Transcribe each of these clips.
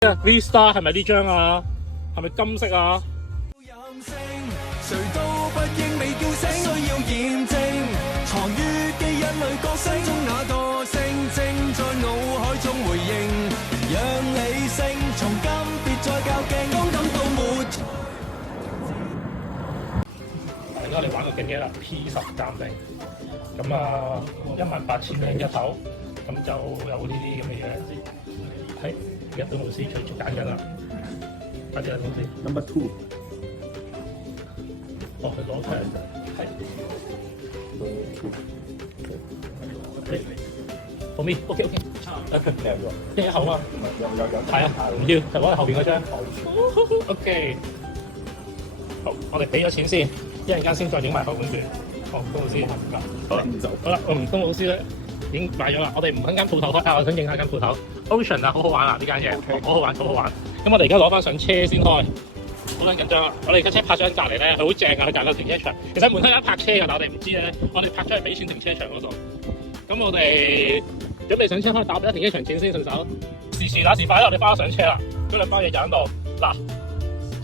V-Star 係咪呢張啊？係咪金色啊？誰都不應被叫醒，需要驗證。藏於基因裏覺醒中那個性，正在腦海中回應。讓理性從今別再較勁，當感到沒。而家我哋玩個勁嘢啦 ，P10 暫定。咁啊，18,000零一頭，咁就有呢啲咁嘅嘢。係，而家董老師隨住揀緊啦。快啲啦，董老師。Number 2。哦，佢攞出嚟係。For me， OK。一口啊！有。係啊，唔要，就攞後邊嗰張。OK。好，我哋俾咗錢先，一陣間先再影埋後半段。好，董老師。好啦，好啦，董老師咧已經買咗啦。我哋唔揾間鋪頭開啊，我想影下間鋪頭。Ocean 啊，好好玩啊！呢間嘢，好好玩，好好玩。咁我哋而家攞翻上車先開。好撚緊張啊！我哋架車泊咗喺隔離咧，佢好正啊！佢隔離停車場，其實門口有得泊車㗎，但我哋唔知咧。我哋泊咗去俾錢停車場嗰度。咁我哋準備上車，可以打俾停車場錢先順手。時那時快啦，我哋翻咗上車啦。嗰兩包嘢就喺度。嗱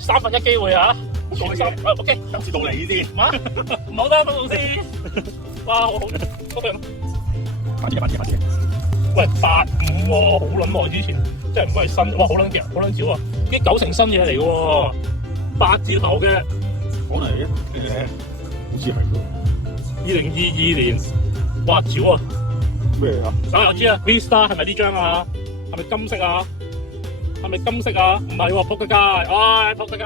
，1/3機會啊！講嘢。OK，今次到你先。唔好得，董老師。哇，好好，OK。快啲。喂，85喎，好撚耐之前，即係唔係新？哇，好撚勁，好撚少啊！啲9成新嘢嚟嘅喎，8字頭嘅。講嚟好似係喎。2022年，哇，少啊！咩啊？我知啊 ，V-Star 係咪呢張啊？係咪金色啊？係咪金色啊？唔係喎，仆個街，唉，仆個街。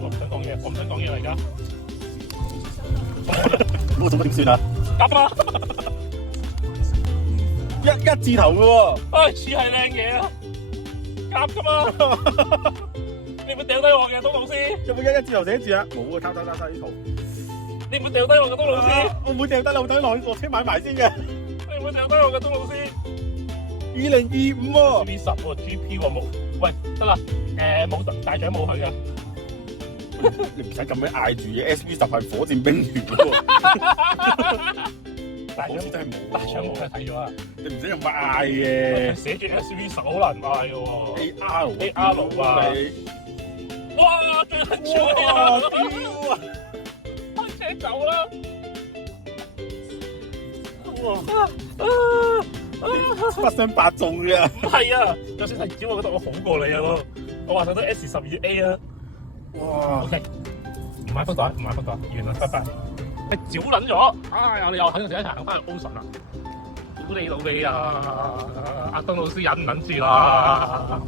我唔想講嘢，我唔想講嘢啦，而家。咁我做乜點算啊？夾啊！一字頭嘅喎。唉，似係靚嘢啊！夾㗎嘛！你唔會掉低我嘅，董老師。有冇一字頭寫字啊？冇啊，抄呢圖。你唔會掉低我嘅，董老師。我唔會掉低，我等落車買埋先嘅。你唔會掉低我嘅，董老師。2025喎。V10喎 ，GP 喎冇。喂，得啦，冇大獎冇去嘅。你唔使咁樣嗌住嘅 SV10 係火箭兵團嘅喎。大獎真係冇。大獎冇，睇咗啊！你唔使咁嗌嘅。寫住 SV10好難嗌嘅喎。AR 啊！哇，最撚超啊！屌啊！開車走啦！不相伯仲嘅。唔係啊，就算係少，我覺得我好過你啊喎！我話睇到 S12A 啊！哇 ！OK， 唔買福袋，完啦，拜拜。係少撚咗，唉，我哋又肯定一齊行翻去 Ocean 啦！屌你老味啊！阿東老師忍唔忍住啦？